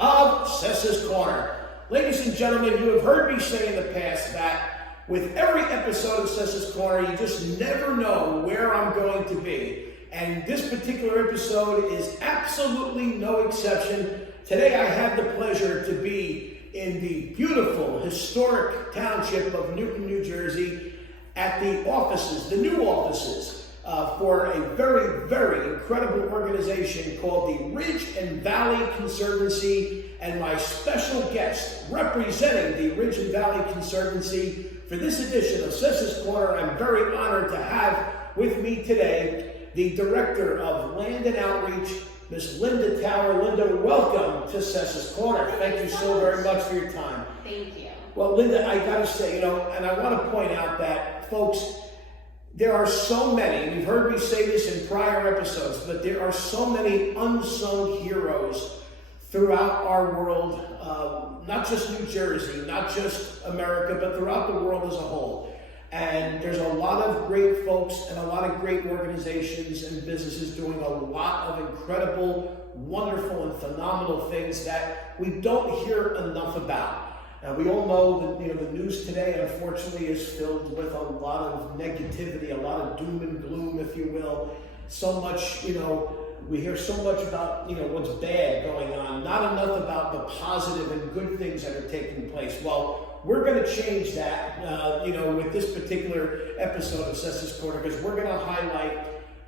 of Sessa's Corner. Ladies and gentlemen, you have heard me say in the past that with every episode of Sessa's Corner, you just never know where I'm going to be. And this particular episode is absolutely no exception. Today I have the pleasure to be in the beautiful, historic township of Newton, New Jersey, at the offices, the new offices, for a very, very incredible organization called the Ridge and Valley Conservancy. And my special guest representing the Ridge and Valley Conservancy for this edition of Sessa's Corner, I'm very honored to have with me today the Director of Land and Outreach, Ms. Linda Tower. Linda, welcome to Sessa's Corner. Thank you so very much for your time. Thank you. Well, Linda, I gotta say, and I want to point out that, folks, there are so many, you've heard me say this in prior episodes, but there are so many unsung heroes throughout our world, not just New Jersey, not just America, but throughout the world as a whole. And there's a lot of great folks and a lot of great organizations and businesses doing a lot of incredible, wonderful, and phenomenal things that we don't hear enough about. Now, we all know that the news today, unfortunately, is filled with a lot of negativity, a lot of doom and gloom, if you will. So much, we hear so much about, what's bad going on, not enough about the positive and good things that are taking place. Well, we're going to change that, with this particular episode of Sessa's Corner, because we're going to highlight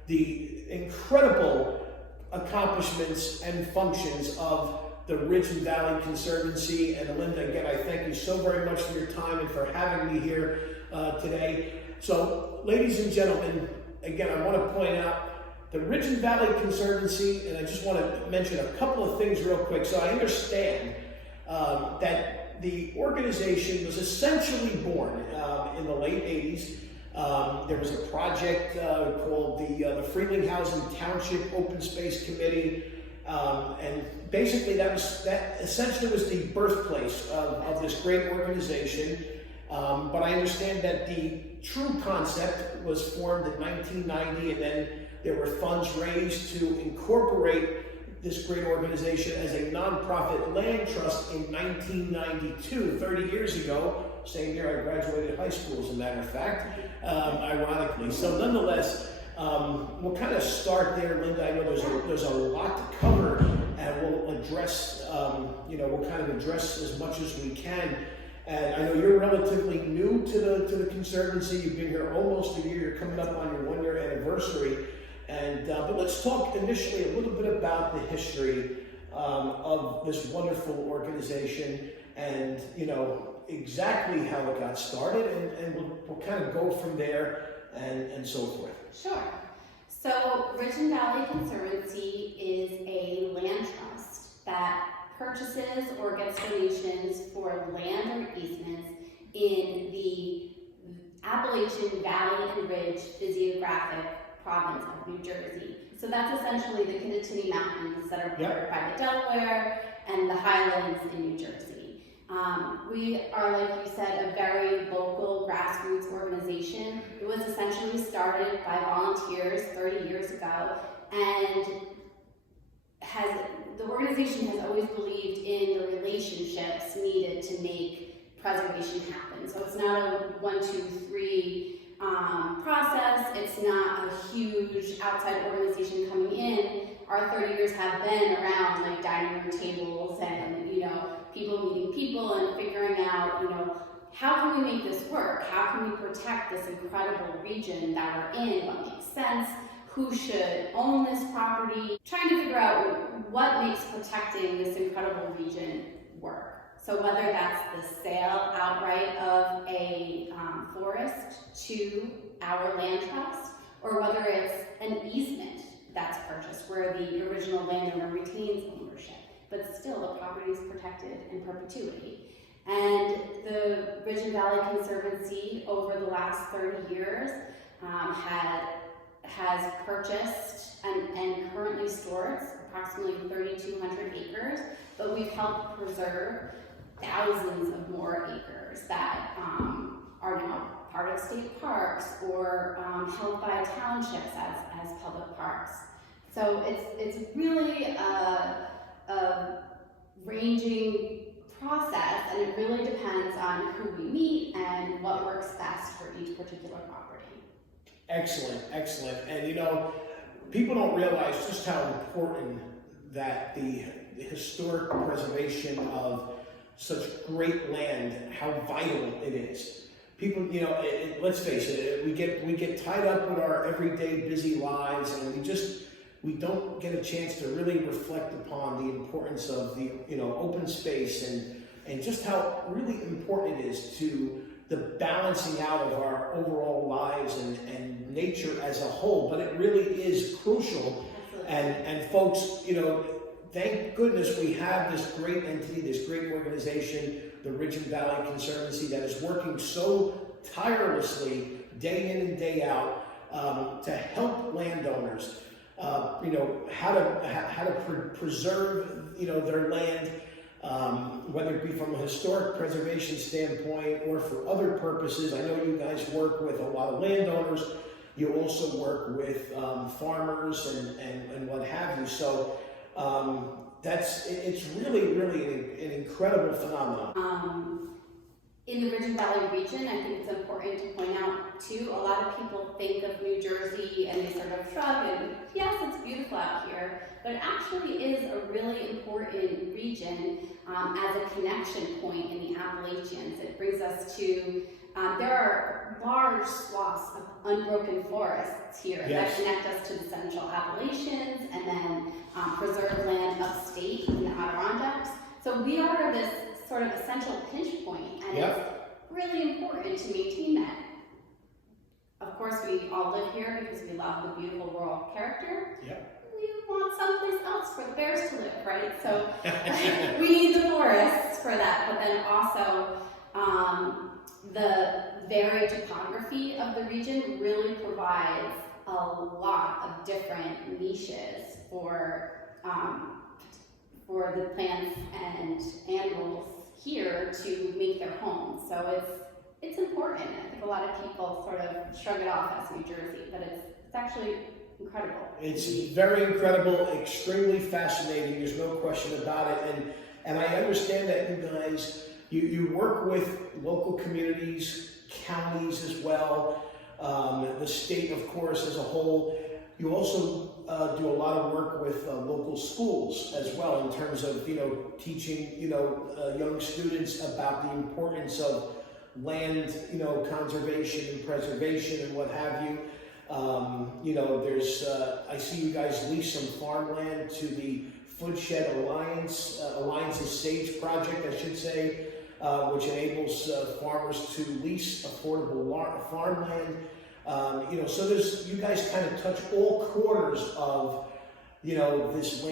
the incredible accomplishments and functions of the Ridge and Valley Conservancy. And Linda, again, I thank you so very much for your time and for having me here today. So, ladies and gentlemen, again, I want to point out the Ridge and Valley Conservancy, and I just want to mention a couple of things real quick. So I understand that the organization was essentially born in the late 80s. There was a project called the Frelinghuysen Township Open Space Committee. And basically that essentially was the birthplace of this great organization. But I understand that the true concept was formed in 1990, and then there were funds raised to incorporate this great organization as a nonprofit land trust in 1992, 30 years ago. Same year I graduated high school, as a matter of fact, ironically. So nonetheless, we'll kind of start there, Linda. I know there's a lot to cover, and we'll address, we'll kind of address as much as we can. And I know you're relatively new to the Conservancy. You've been here almost a year. You're coming up on your 1-year anniversary. And but let's talk initially a little bit about the history of this wonderful organization, and exactly how it got started, and we'll kind of go from there and so forth. Sure. So Ridge and Valley Conservancy is a land trust that purchases or gets donations for land or easements in the Appalachian Valley and Ridge physiographic province of New Jersey. So that's essentially the Kittatinny Mountains that are bordered by the Delaware and the Highlands in New Jersey. We are, like you said, a very local grassroots organization. It was essentially started by volunteers 30 years ago, and the organization has always believed in the relationships needed to make preservation happen. So it's not a 1, 2, 3 process. It's not a huge outside organization coming in. Our 30 years have been around like dining room tables and people meeting people and figuring out how can we make this work? How can we protect this incredible region that we're in? What makes sense? Who should own this property? Trying to figure out what makes protecting this incredible region work. So whether that's the sale outright of a forest to our land trust, or whether it's an easement that's purchased where the original landowner retains ownership, but still the property is protected in perpetuity. And the Ridge and Valley Conservancy over the last 30 years has purchased and currently stores approximately 3,200 acres, but we've helped preserve thousands of more acres that are now part of state parks or held by townships as public parks. So it's really a ranging process, and it really depends on who we meet and what works best for each particular property. Excellent, excellent. And you know, people don't realize just how important that the historic preservation of such great land, how vital it is. People, you know, let's face it, we get tied up with our everyday busy lives, and we don't get a chance to really reflect upon the importance of the, you know, open space and just how really important it is to the balancing out of our overall lives and nature as a whole. But it really is crucial. And folks, you know, thank goodness we have this great entity, this great organization, the Ridge and Valley Conservancy, that is working so tirelessly day in and day out to help landowners, you know, how to preserve, you know, their land, whether it be from a historic preservation standpoint or for other purposes. I know you guys work with a lot of landowners. You also work with farmers and what have you. So it's really an incredible phenomenon. In the Ridge and Valley region, I think it's important to point out too, a lot of people think of New Jersey and they sort of shrug and yes, it's beautiful out here, but it actually is a really important region as a connection point in the Appalachians. It brings us to, there are large swaths of unbroken forests here that connect us to the Central Appalachians and then preserve land upstate in the Adirondacks. So we are this sort of essential pinch point, and it's really important to maintain that. Of course, we all live here because we love the beautiful rural character. We want someplace else for the bears to live, right? So we need the forests for that, but then also the varied topography of the region really provides a lot of different niches for the plants and animals here to make their homes. So it's important. I think a lot of people sort of shrug it off as New Jersey, but it's actually incredible. It's very incredible, extremely fascinating. There's no question about it. And I understand that you guys, you work with local communities, counties as well, the state, of course, as a whole. You also do a lot of work with local schools as well in terms of, you know, teaching, you know, young students about the importance of land, you know, conservation and preservation and what have you. You know, there's, I see you guys lease some farmland to the Foodshed Alliance's SAGE project, I should say, which enables farmers to lease affordable farmland. You know, so you guys kind of touch all corners of, you know, this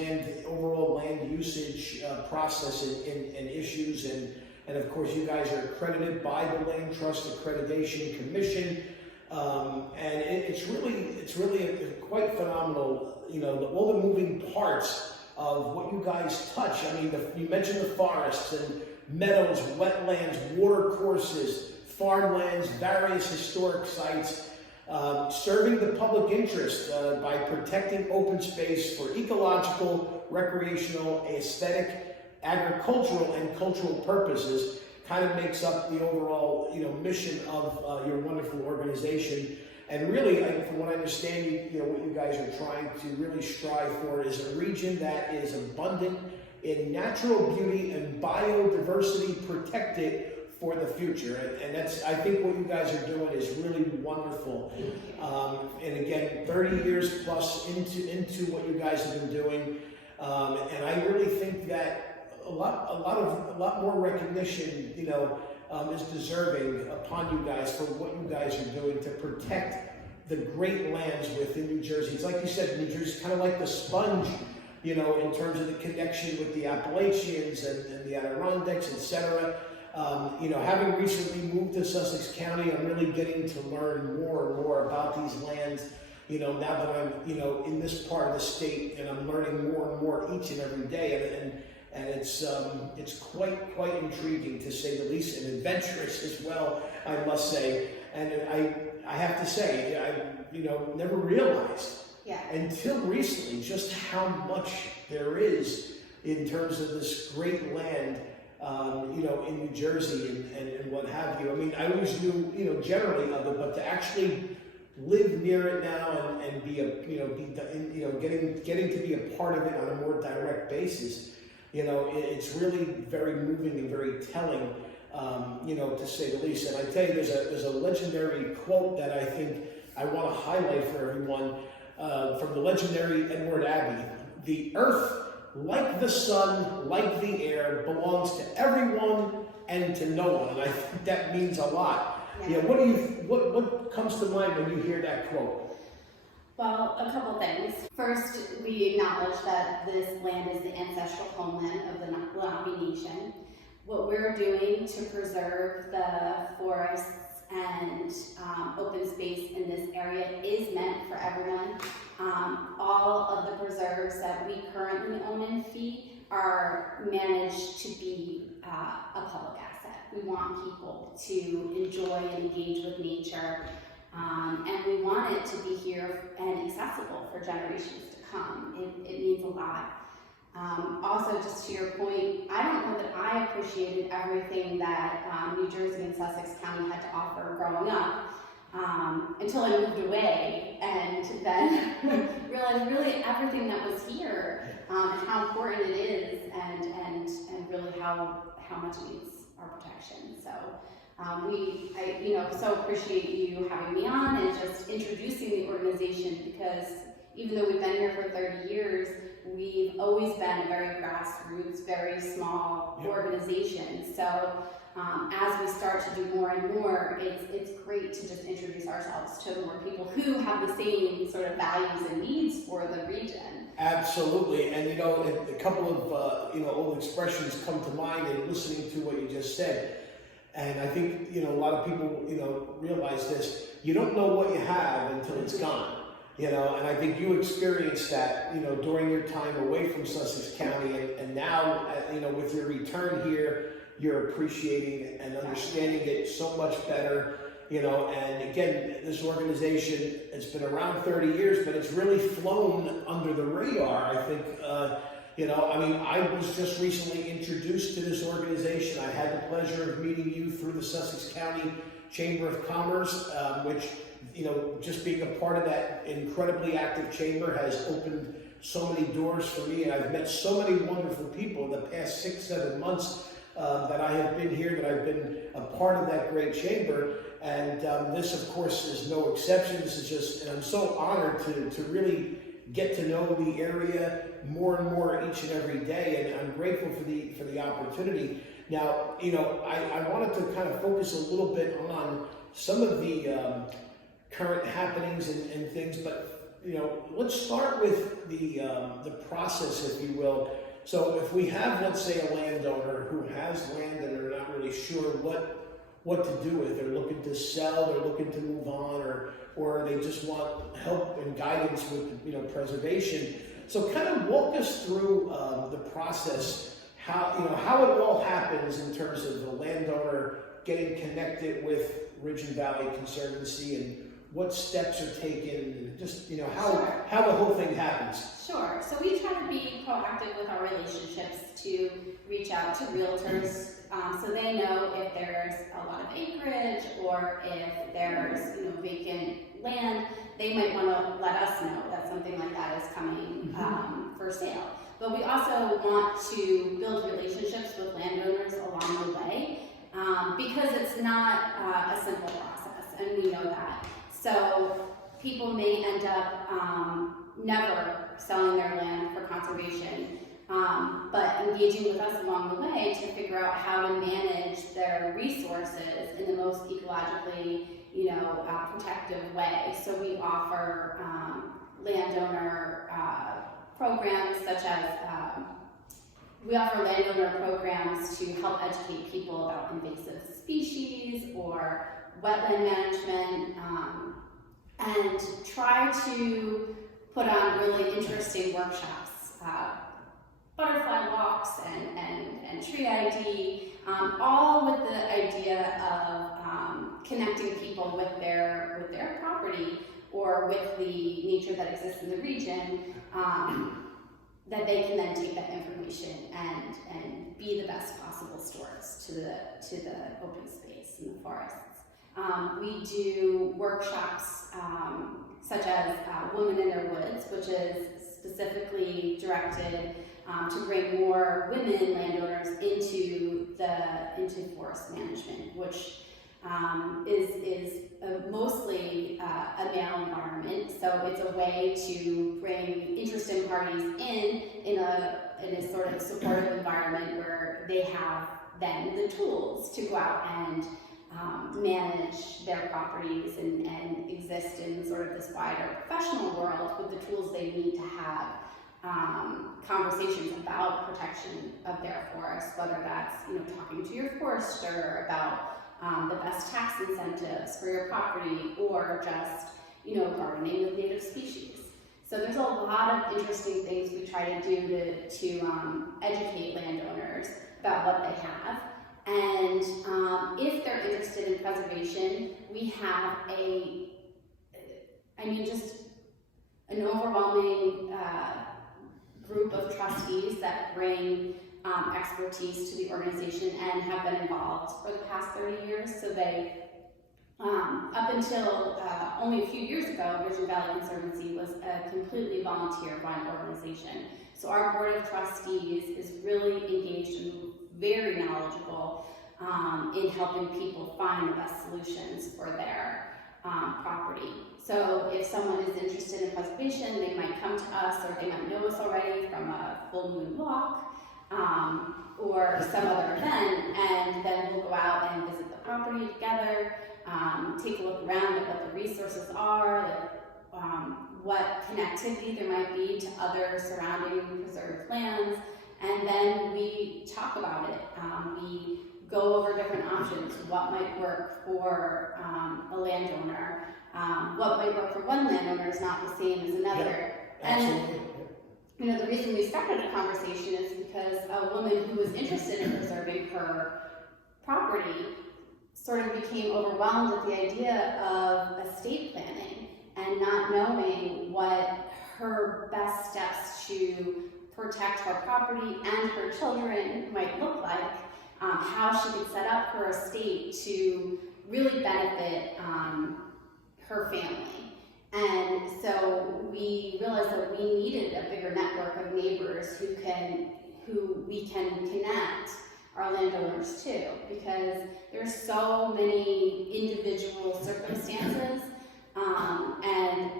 overall land usage process and issues, and of course you guys are accredited by the Land Trust Accreditation Commission, and it's really quite phenomenal, you know, all the moving parts of what you guys touch. I mean, you mentioned the forests and meadows, wetlands, water courses, farmlands, various historic sites. Serving the public interest by protecting open space for ecological, recreational, aesthetic, agricultural, and cultural purposes kind of makes up the overall, you know, mission of your wonderful organization. And really, from what I understand, you know, what you guys are trying to really strive for is a region that is abundant in natural beauty and biodiversity protected for the future, and that's, I think what you guys are doing is really wonderful. And again, 30 years plus into what you guys have been doing, and I really think that a lot more recognition, you know, is deserving upon you guys for what you guys are doing to protect the great lands within New Jersey. It's like you said, New Jersey's kind of like the sponge, you know, in terms of the connection with the Appalachians and the Adirondacks, etc. You know, having recently moved to Sussex County, I'm really getting to learn more and more about these lands. You know, now that I'm, you know, in this part of the state, and I'm learning more and more each and every day, and it's quite intriguing to say the least, and adventurous as well, I must say. And I have to say, I, you know, never realized until recently just how much there is in terms of this great land, in New Jersey and what have you. I mean, I always knew, generally of it, but to actually live near it now and be getting to be a part of it on a more direct basis, it's really very moving and very telling, to say the least. And I tell you, there's a legendary quote that I think I want to highlight for everyone from the legendary Edward Abbey. "The earth, like the sun, like the air, belongs to everyone and to no one." And I think that means a lot. Yeah. What comes to mind when you hear that quote? Well, a couple things. First, we acknowledge that this land is the ancestral homeland of the Lenape Nation. What we're doing to preserve the forests and open space in this area is meant for everyone. All of the preserves that we currently own and fee are managed to be a public asset. We want people to enjoy and engage with nature, and we want it to be here and accessible for generations to come. It means a lot. Also, just to your point, I don't know that I appreciated everything that New Jersey and Sussex County had to offer growing up until I moved away and then realized really everything that was here and how important it is and really how much it needs our protection. So I so appreciate you having me on and just introducing the organization, because even though we've been here for 30 years, we've always been a very grassroots, very small organization. So as we start to do more and more, it's great to just introduce ourselves to more people who have the same sort of values and needs for the region. Absolutely, and a couple of old expressions come to mind in listening to what you just said. And I think a lot of people realize this: you don't know what you have until it's gone. And I think you experienced that, during your time away from Sussex County, and now, with your return here, you're appreciating and understanding it so much better, and again, this organization, it's been around 30 years, but it's really flown under the radar, I think. I was just recently introduced to this organization. I had the pleasure of meeting you through the Sussex County Chamber of Commerce, which, just being a part of that incredibly active chamber has opened so many doors for me, and I've met so many wonderful people in the past 6-7 months that I have been here, that I've been a part of that great chamber, and this, of course, is no exception. This is just, and I'm so honored to really get to know the area more and more each and every day, and I'm grateful for the opportunity. Now, I wanted to kind of focus a little bit on some of the current happenings and things, but let's start with the process, if you will. So if we have, let's say, a landowner who has land and they're not really sure what to do with it, they're looking to sell, they're looking to move on, or they just want help and guidance with preservation. So kind of walk us through the process, how it all happens in terms of the landowner getting connected with Ridge and Valley Conservancy, and what steps are taken, and just how the whole thing happens. Sure. So we try to be proactive with our relationships to reach out to realtors, so they know if there's a lot of acreage or if there's vacant land. They might want to let us know that something like that is coming for sale. But we also want to build relationships with landowners along the way, because it's not a simple process, and we know that. So people may end up never selling their land for conservation, but engaging with us along the way to figure out how to manage their resources in the most ecologically, protective way. So we offer landowner programs such as to help educate people about invasive species or wetland management, and try to put on really interesting workshops, butterfly walks and tree ID, all with the idea of connecting people with their property or with the nature that exists in the region, that they can then take that information and be the best possible stewards to the open space in the forests. We do workshops such as Women in Their Woods, which is specifically directed to bring more women landowners into forest management, which is mostly a male environment. So it's a way to bring interested parties in a sort of supportive environment where they have then the tools to go out and manage their properties and exist in sort of this wider professional world with the tools they need to have conversations about protection of their forests, whether that's talking to your forester about the best tax incentives for your property, or just gardening with native species. So there's a lot of interesting things we try to do to educate landowners about what they have. And if they're interested in preservation, we have just an overwhelming group of trustees that bring expertise to the organization and have been involved for the past 30 years. So they, up until only a few years ago, Ridge and Valley Conservancy was a completely volunteer-run organization. So our board of trustees is really engaged and very knowledgeable in helping people find the best solutions for their property. So if someone is interested in preservation, they might come to us, or they might know us already from a full moon walk or some other event, and then we'll go out and visit the property together, take a look around at what the resources are, what connectivity there might be to other surrounding preserved lands, and then we talk about it. We go over different options, what might work for a landowner, what might work for one landowner is not the same as another. Absolutely. And the reason we started a conversation is because a woman who was interested in preserving her property sort of became overwhelmed with the idea of estate planning and not knowing what her best steps to protect her property and her children might look like, how she could set up her estate to really benefit her family. And so we realized that we needed a bigger network of neighbors who we can connect our landowners to, because there's so many individual circumstances, and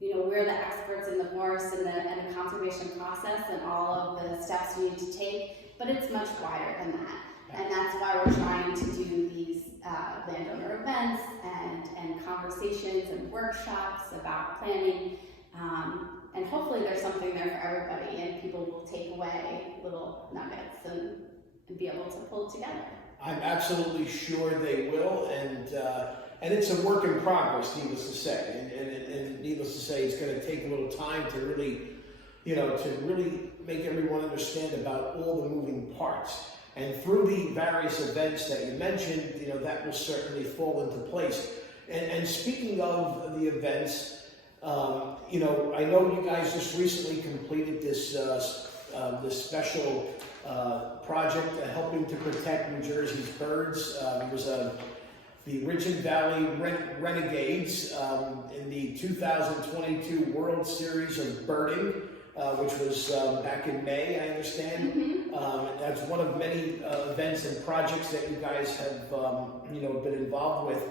we're the experts in the forest and the conservation process and all of the steps we need to take, but it's much wider than that. And that's why we're trying to do these landowner events and conversations and workshops about planning, and hopefully there's something there for everybody, and people will take away little nuggets and be able to pull it together. I'm absolutely sure they will, and it's a work in progress, needless to say, and needless to say, it's going to take a little time to really, to really make everyone understand about all the moving parts. And through the various events that you mentioned, that will certainly fall into place. And speaking of the events, I know you guys just recently completed this special project helping to protect New Jersey's birds. It was the Ridge and Valley Renegades in the 2022 World Series of Birding, which was back in May, I understand. Mm-hmm. That's one of many events and projects that you guys have, been involved with.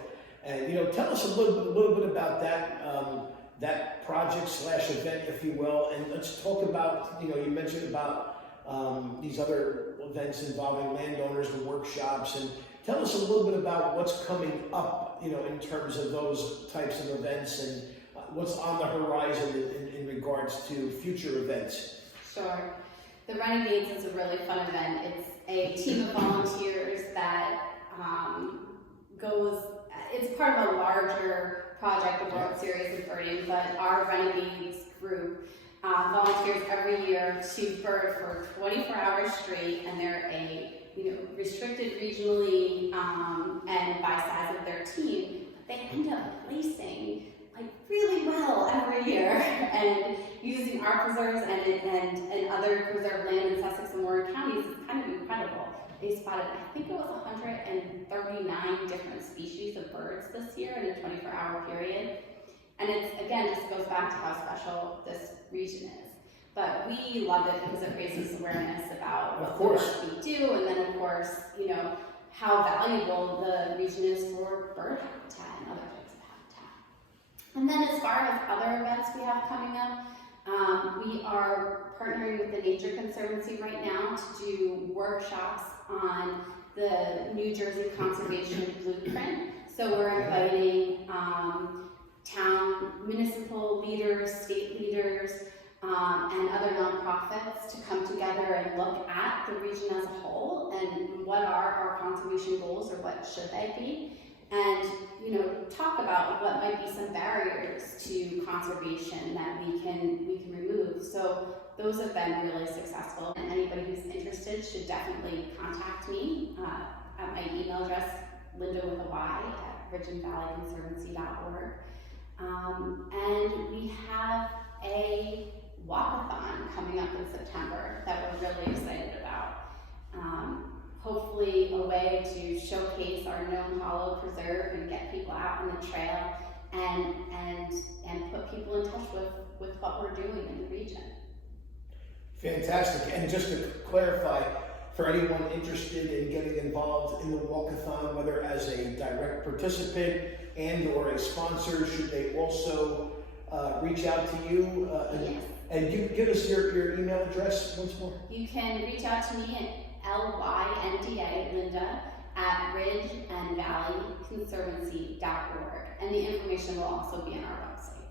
And tell us a little bit about that project / event, if you will. And let's talk about, you mentioned about these other events involving landowners and workshops, and tell us a little bit about what's coming up, in terms of those types of events and what's on the horizon in regards to future events. Sure. The Renegades is a really fun event. It's a team of volunteers that it's part of a larger project, the World Series of Birding, but our Renegades group volunteers every year to bird for 24 hours straight, and they're restricted regionally and by size of their team, but they end up placing like really well every year. And using our preserves and other preserved land in Sussex and Warren counties is kind of incredible. They spotted, I think it was 139 different species of birds this year in a 24-hour period. And it's, again, just goes back to how special this region is. But we love it because it raises awareness about what the work we do, and then of course, how valuable the region is for bird habitat and other types of habitat. And then as far as other events we have coming up, we are partnering with the Nature Conservancy right now to do workshops on the New Jersey Conservation Blueprint. So we're inviting town, municipal leaders, state leaders, and other nonprofits to come together and look at the region as a whole and what are our conservation goals, or what should they be, and talk about what might be some barriers to conservation that we can remove. So those have been really successful, and anybody who's interested should definitely contact me at my email address, Linda with a Y at ridgeandvalleyconservancy.org. And we have a walkathon coming up in September that we're really excited about. Hopefully a way to showcase our known hollow preserve and get people out on the trail and put people in touch with what we're doing in the region. Fantastic. And just to clarify, for anyone interested in getting involved in the walkathon, whether as a direct participant and or a sponsor, should they also reach out to you? Yes. And you give us your email address once more. You can reach out to me at LYNDA, Linda, at ridgeandvalleyconservancy.org. And the information will also be on our website.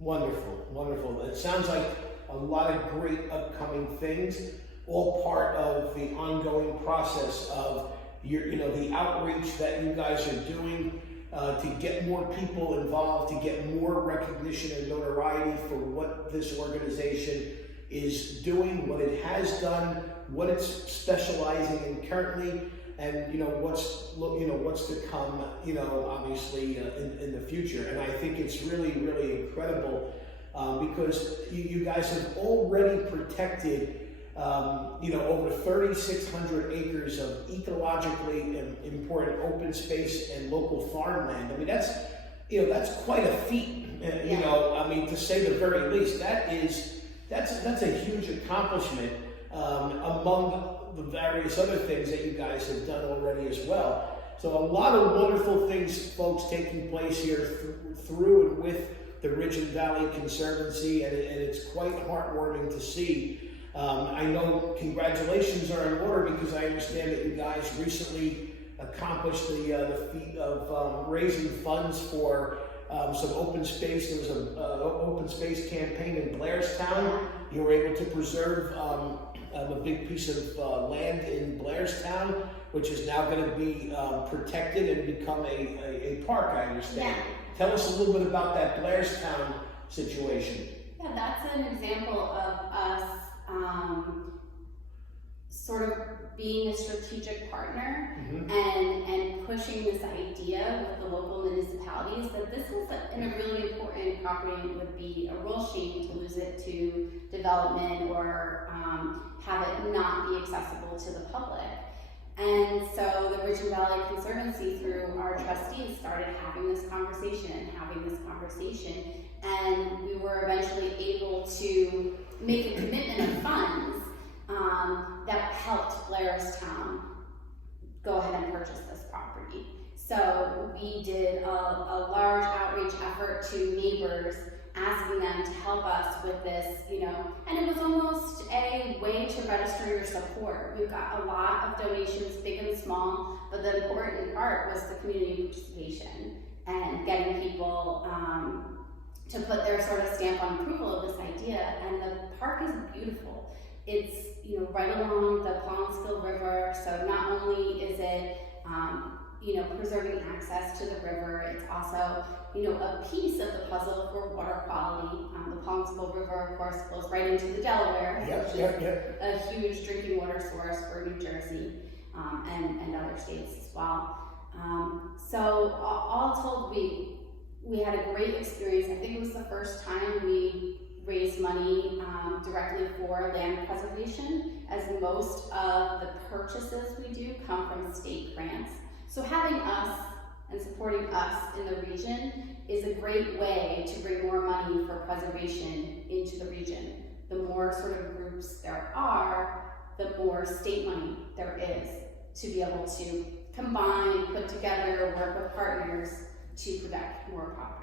Wonderful, wonderful. It sounds like a lot of great upcoming things, all part of the ongoing process of the outreach that you guys are doing to get more people involved, to get more recognition and notoriety for what this organization is doing, what it has done, what it's specializing in currently, and what's to come, obviously in the future. And I think it's really, really incredible because you guys have already protected over 3,600 acres of ecologically important open space and local farmland. I mean, that's quite a feat. To say the very least. That's a huge accomplishment among the various other things that you guys have done already as well. So a lot of wonderful things, folks, taking place here through and with the Ridge and Valley Conservancy, and it's quite heartwarming to see. I know congratulations are in order because I understand that you guys recently accomplished the feat of raising funds for some open space. There was an open space campaign in Blairstown. You were able to preserve a big piece of land in Blairstown, which is now going to be protected and become a park, I understand. Yeah. Tell us a little bit about that Blairstown situation. Yeah, that's an example of us sort of being a strategic partner and pushing this idea with the local municipalities that this is a really important property, and it would be a real shame to lose it to development or have it not be accessible to the public. And so the Ridge and Valley Conservancy, through our trustees, started having this conversation, and we were eventually able to make a commitment of funds that helped Blairstown go ahead and purchase this property. So we did a large outreach effort to neighbors, asking them to help us with this, and it was almost a way to register your support. We've got a lot of donations, big and small, but the important part was the community participation and getting people to put their sort of stamp on approval of this idea. And the park is beautiful. It's right along the Pollenskill River, so not only is it preserving access to the river, it's also a piece of the puzzle for water quality. The Pollenskill River, of course, flows right into the Delaware, which is a huge drinking water source for New Jersey and other states as well. So all told, we had a great experience. I think it was the first time we raised money directly for land preservation, as most of the purchases we do come from state grants. So having us and supporting us in the region is a great way to bring more money for preservation into the region. The more sort of groups there are, the more state money there is to be able to combine, put together, work with partners to protect more property.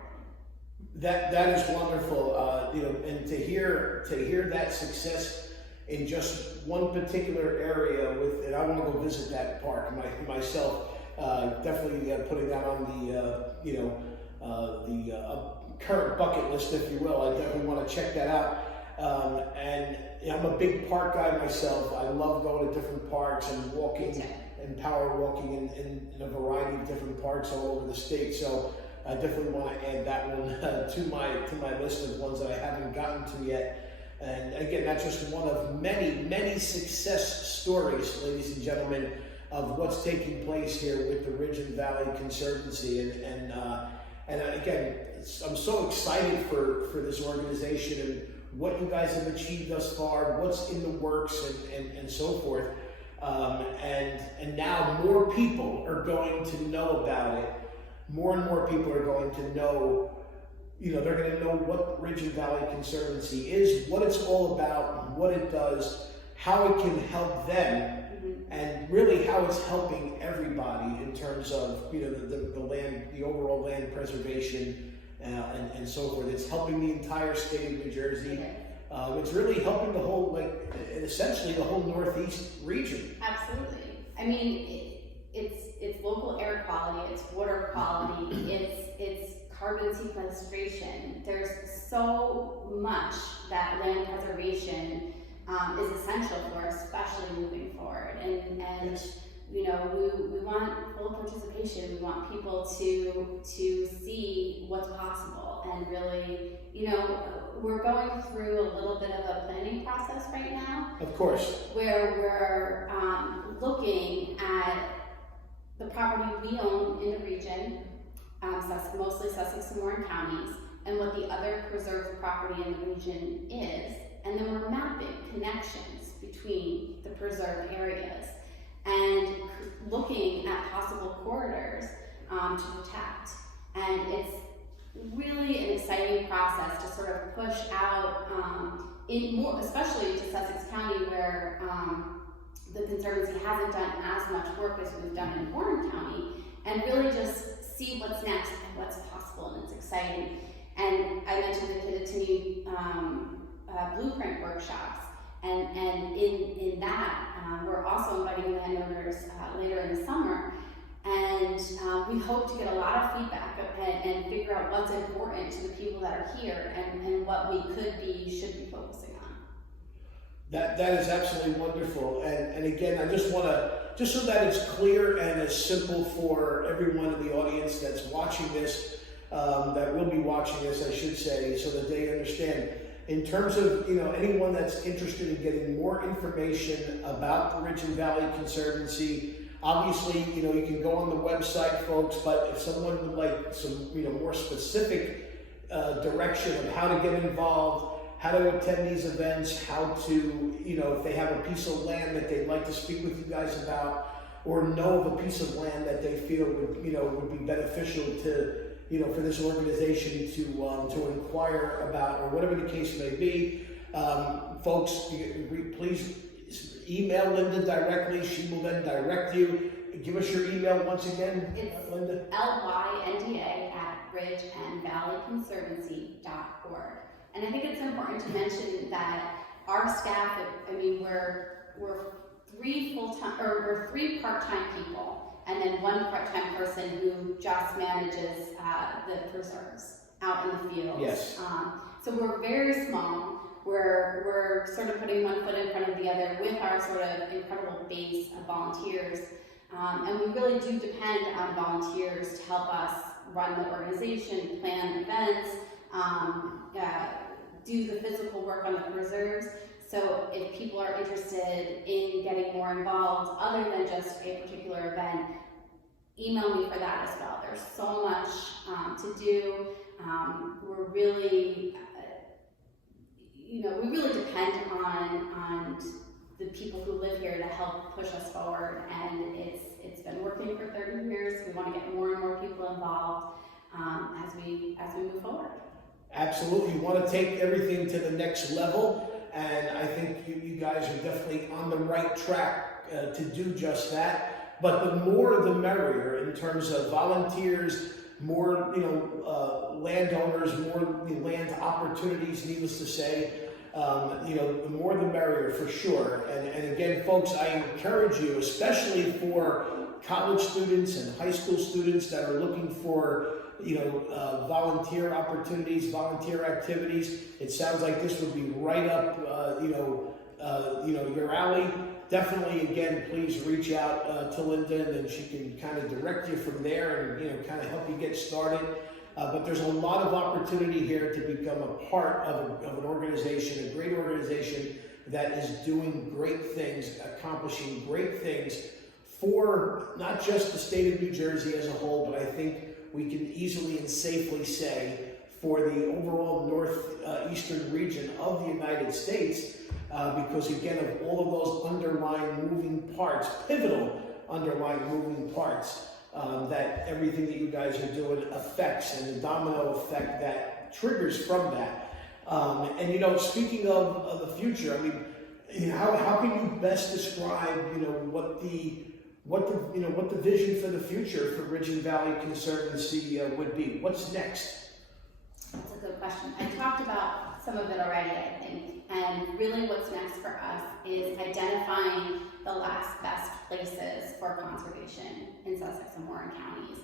That is wonderful, and to hear that success in just one particular area and I want to go visit that park myself. Definitely putting that on the current bucket list, if you will. I definitely want to check that out. And I'm a big park guy myself. I love going to different parks and walking and power walking in a variety of different parks all over the state. So I definitely want to add that one to my list of ones that I haven't gotten to yet. And again, that's just one of many success stories, ladies and gentlemen, of what's taking place here with the Ridge and Valley Conservancy. And again, I'm so excited for this organization and what you guys have achieved thus far, what's in the works, and so forth. And now more people are going to know about it. More and more people are going to know, they're going to know what Ridge and Valley Conservancy is, what it's all about, what it does, how it can help them, and really how it's helping everybody in terms of, the land, the overall land preservation, and so forth. It's helping the entire state of New Jersey. It's really helping the whole, essentially the whole Northeast region. Absolutely. I mean, it's local air quality, it's water quality, it's carbon sequestration. There's so much that land preservation is essential for, especially moving forward. And Yes. we want full participation. We want people to see what's possible, and really, we're going through a little bit of a planning process right now. Of course. Where we're looking at the property we own in the region, mostly Sussex and Warren counties, and what the other preserved property in the region is, and then we're mapping connections between the preserved areas and looking at possible corridors to protect. And it's really an exciting process to sort of push out especially to Sussex County, where the Conservancy hasn't done as much work as we've done in Warren County, and really just see what's next and what's possible, and it's exciting. And I mentioned the Kittatinny blueprint workshops, and in that we're also inviting landowners later in the summer, and we hope to get a lot of feedback and figure out what's important to the people that are here, and what we should be focusing on. That is absolutely wonderful. And again, I just want to, just so that it's clear and as simple for everyone in the audience that's watching this, that will be watching this, I should say, so that they understand. In terms of, anyone that's interested in getting more information about the Ridge and Valley Conservancy, obviously, you can go on the website, folks, but if someone would like some, more specific direction of how to get involved, how to attend these events, how to, if they have a piece of land that they'd like to speak with you guys about, or know of a piece of land that they feel would be beneficial to, for this organization to inquire about, or whatever the case may be, folks, please email Linda directly. She will then direct you. Give us your email once again, it's Linda. lynda@ridgeandvalleyconservancy.org. And I think it's important to mention that our staff, we're three part-time people, and then one part-time person who just manages the preserves out in the field. Yes. So we're very small. We're sort of putting one foot in front of the other with our sort of incredible base of volunteers. And we really do depend on volunteers to help us run the organization, plan events, do the physical work on the preserves. So if people are interested in getting more involved, other than just a particular event, email me for that as well. There's so much to do. We're really, we really depend on the people who live here to help push us forward, and it's been working for 30 years. We want to get more and more people involved as we move forward. Absolutely, you want to take everything to the next level, and I think you guys are definitely on the right track to do just that. But the more the merrier in terms of volunteers, more landowners, more land opportunities. Needless to say, the more the merrier for sure. And again, folks, I encourage you, especially for college students and high school students that are looking for volunteer opportunities, volunteer activities. It sounds like this would be right up your alley. Definitely, again, please reach out to Linda, and then she can kind of direct you from there and kind of help you get started. But there's a lot of opportunity here to become a part of an organization, a great organization that is doing great things, accomplishing great things for not just the state of New Jersey as a whole, but I think we can easily and safely say for the overall northeastern region of the United States, because again, of all of those underlying moving parts, pivotal underlying moving parts, that everything that you guys are doing affects, and the domino effect that triggers from that. And speaking of the future, I mean, how can you best describe what the vision for the future for Ridge and Valley Conservancy would be? What's next? That's a good question. I talked about some of it already, I think. And really what's next for us is identifying the last best places for conservation in Sussex and Warren counties.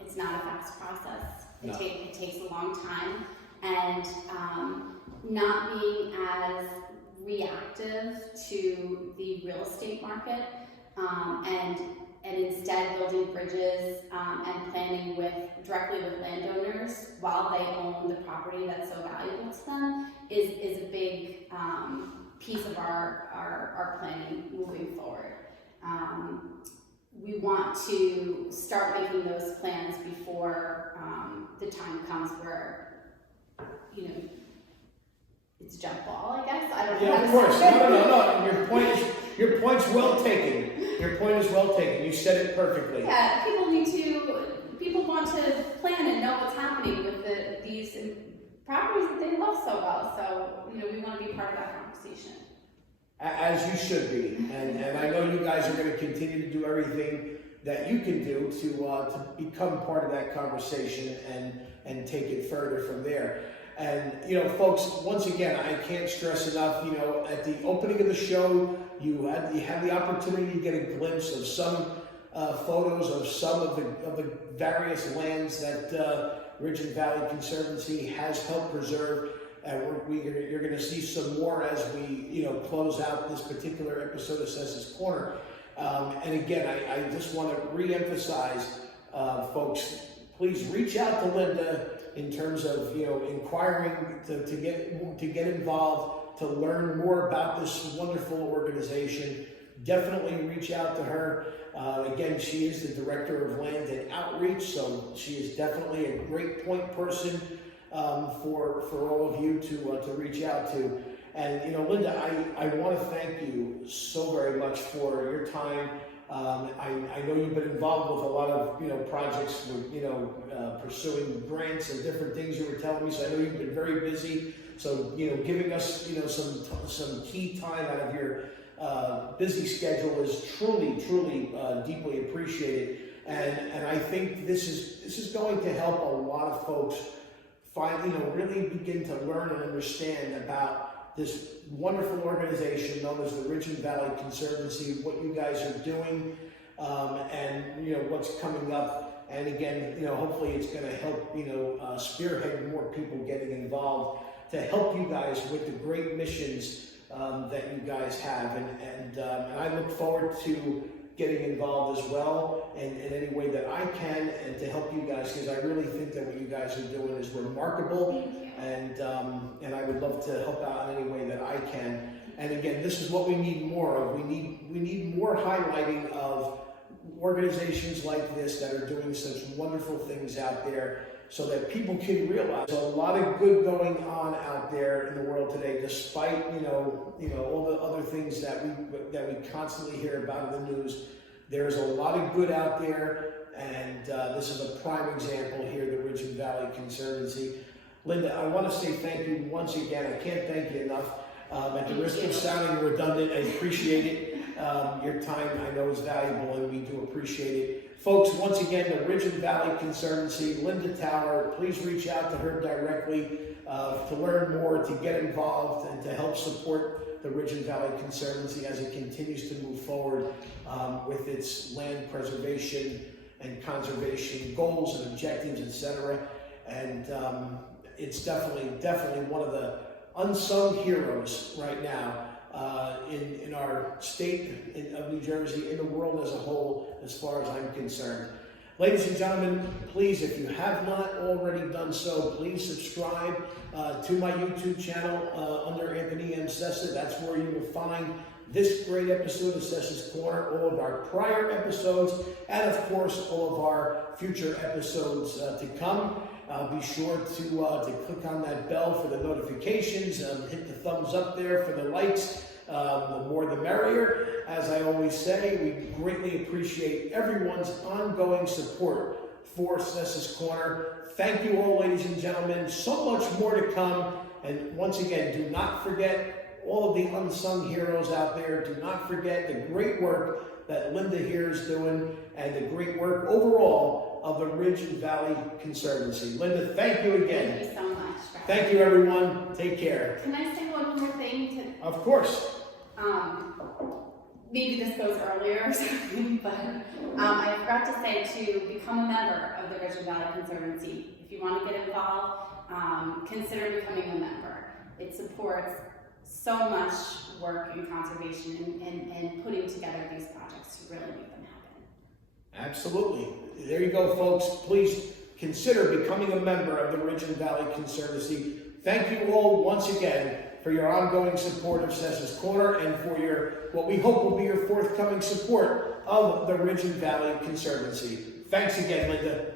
It's not a fast process. It takes a long time. And not being as reactive to the real estate market, and instead building bridges and planning directly with landowners while they own the property that's so valuable to them is a big piece of our planning moving forward. We want to start making those plans before the time comes where it's jump ball, I guess. I don't know. Yeah, of course. No. Your point's well taken. Your point is well taken. You said it perfectly. Yeah, people want to plan and know what's happening with these properties that they love so well. So, we want to be part of that conversation. As you should be. And I know you guys are going to continue to do everything that you can do to become part of that conversation and take it further from there. And, folks, once again, I can't stress enough, at the opening of the show, you had the opportunity to get a glimpse of some photos of some of the various lands that Ridge and Valley Conservancy has helped preserve. And you're going to see some more as we, close out this particular episode of Sessa's Corner. And again, I just want to re-emphasize, folks, please reach out to Linda in terms of inquiring to get involved, to learn more about this wonderful organization. Definitely reach out to her. Again, she is the Director of Land and Outreach, so she is definitely a great point person for all of you to reach out to. And Linda, I want to thank you so very much for your time. I know you've been involved with a lot of projects with pursuing grants and different things you were telling me. So I know you've been very busy. So giving us some key time out of your busy schedule is truly deeply appreciated. And I think this is going to help a lot of folks really begin to learn and understand about this wonderful organization known as the Ridge and Valley Conservancy, what you guys are doing, and what's coming up. And again, hopefully it's going to help spearhead more people getting involved to help you guys with the great missions that you guys have. And I look forward to getting involved as well in any way that I can, and to help you guys, because I really think that what you guys are doing is remarkable, and I would love to help out in any way that I can. And again, this is what we need more of. We need more highlighting of organizations like this that are doing such wonderful things out there so that people can realize there's a lot of good going on out there in the world today, despite all the other things that we constantly hear about in the news. There's a lot of good out there, and this is a prime example here, the Ridge and Valley Conservancy. Linda, I want to say thank you once again. I can't thank you enough. At the risk of sounding redundant, I appreciate it. Your time, I know, is valuable, and we do appreciate it. Folks, once again, the Ridge and Valley Conservancy, Linda Tower, please reach out to her directly to learn more, to get involved, and to help support the Ridge and Valley Conservancy as it continues to move forward with its land preservation and conservation goals and objectives, etc. And it's definitely one of the unsung heroes right now in our state of New Jersey, in the world as a whole, as far as I'm concerned. Ladies and gentlemen, please, if you have not already done so, please subscribe to my YouTube channel under Anthony M. Sessa. That's where you will find this great episode of Sessa's Corner, all of our prior episodes, and of course, all of our future episodes to come. Be sure to click on that bell for the notifications, hit the thumbs up there for the likes. The more the merrier. As I always say, we greatly appreciate everyone's ongoing support for Sessa's Corner. Thank you all, ladies and gentlemen. So much more to come. And once again, do not forget all of the unsung heroes out there. Do not forget the great work that Linda here is doing and the great work overall of the Ridge and Valley Conservancy. Linda, thank you again. Thank you so much. Thank you, everyone. Take care. Can I say one more thing? Of course. Maybe this goes earlier or something, but I forgot to say to become a member of the Ridge and Valley Conservancy. If you want to get involved, consider becoming a member. It supports so much work in conservation and putting together these projects to really make them happen. Absolutely. There you go, folks. Please consider becoming a member of the Ridge and Valley Conservancy. Thank you all once again for your ongoing support of Sessa's Corner and for what we hope will be your forthcoming support of the Ridge and Valley Conservancy. Thanks again, Linda.